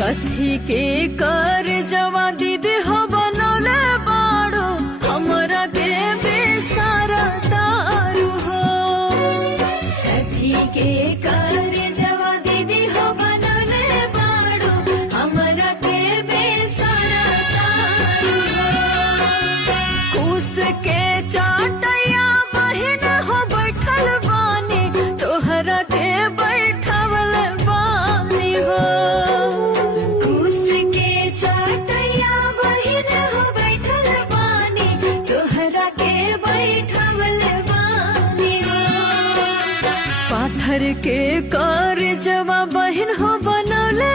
कथी के कर जवा दीदी हो बनौले बाड़ो हमरा के बेसारा दारू हो। कथी के कर जवा दीदी हो बनौले बाड़ो हमरा के बेसारा दारू हो। उसके चाटैया बहिन हो बैठल बानी तोहरा के बैठवल बानी हो। पाथर के कर जवा बहिन हो बनौले